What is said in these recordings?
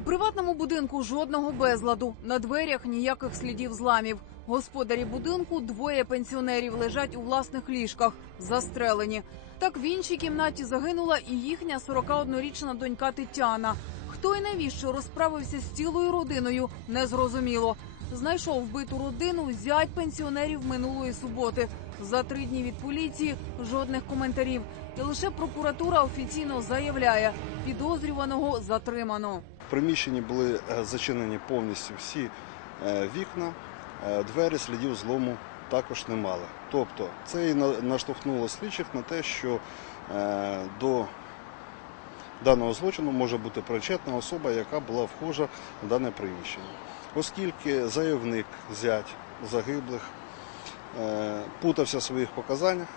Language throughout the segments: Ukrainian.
У приватному будинку жодного безладу, на дверях ніяких слідів зламів. Господарі будинку двоє пенсіонерів лежать у власних ліжках, застрелені. Так в іншій кімнаті загинула і їхня 41-річна донька Тетяна. Хто і навіщо розправився з цілою родиною, незрозуміло знайшов вбиту родину зять пенсіонерів минулої суботи. За три дні від поліції жодних коментарів. І лише прокуратура офіційно заявляє, підозрюваного затримано. В приміщенні були е, зачинені повністю всі е, вікна, е, двері слідів злому також не мали. Тобто, це і наштовхнуло слідчих на те, що до даного злочину може бути причетна особа, яка була вхожа в дане приміщення, оскільки заявник зять загиблих е, путався в своїх показаннях.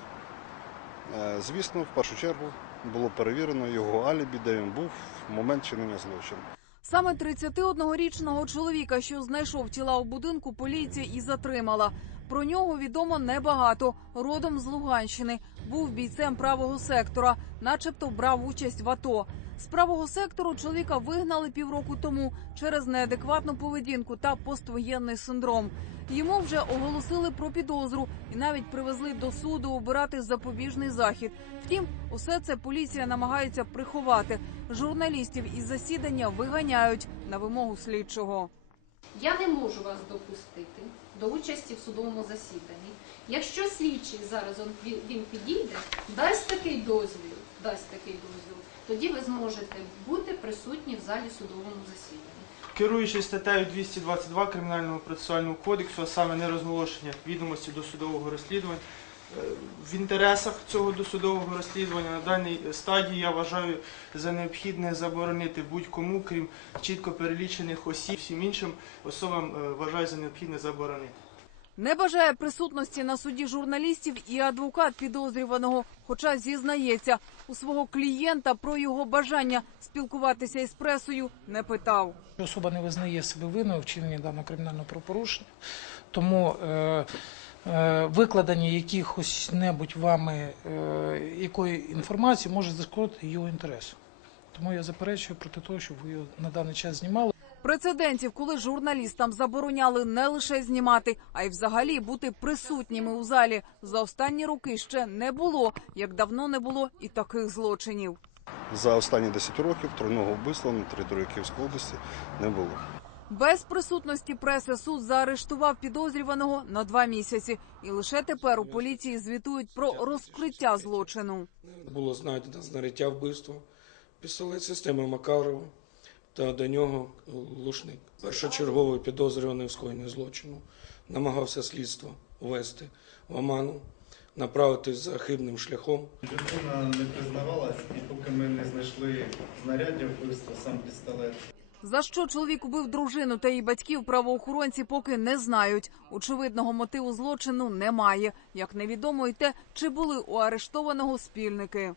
Е, звісно, в першу чергу було перевірено його алібі, де він був в момент чинення злочину. Саме 31-річного чоловіка, що знайшов тіла у будинку, поліція і затримала. Про нього відомо небагато родом з Луганщини був бійцем правого сектора, начебто брав участь в АТО. З правого сектору чоловіка вигнали півроку тому через неадекватну поведінку та поствоєнний синдром. Йому вже оголосили про підозру і навіть привезли до суду обирати запобіжний захід. Втім, усе це поліція намагається приховати. Журналістів із засідання виганяють на вимогу слідчого. Я не можу вас допустити до участі в судовому засіданні. Якщо слідчий зараз він, він підійде, дасть такий дозвіл, дасть такий дозвіл, тоді ви зможете бути присутні в залі судовому засіданні. Керуючись статтею 222 Кримінального процесуального кодексу, а саме нерозголошення відомості до судового розслідування, е, в інтересах цього досудового розслідування на даній стадії я вважаю за необхідне заборонити будь-кому, крім чітко перелічених осіб, всім іншим особам е, вважаю за необхідне заборонити. Не бажає присутності на суді журналістів і адвокат підозрюваного, хоча зізнається, у свого клієнта про його бажання спілкуватися із пресою не питав. Особа не визнає себе винною вчиненні даного кримінального правопорушення, тому е, е викладення якихось небудь вами е, якої інформації може зашкодити його інтересу. Тому я заперечую проти того, щоб ви на даний час знімали. Прецедентів, коли журналістам забороняли не лише знімати, а й взагалі бути присутніми у залі за останні роки ще не було, як давно не було і таких злочинів. За останні 10 років тройного вбивства на території Київської області не було. Без присутності преси суд заарештував підозрюваного на два місяці, і лише тепер у поліції звітують про розкриття злочину. Було знайдено знаряддя вбивства, пістолет системи Макарова та до нього лушник. Першочерговий підозрюваний в скоєнні злочину намагався слідство ввести в оману, направити за хибним шляхом. Людина не признавалась, і поки ми не знайшли знаряддя вбивства, сам пістолет. За що чоловік убив дружину та її батьків правоохоронці поки не знають. Очевидного мотиву злочину немає. Як невідомо, й те, чи були у арештованого спільники.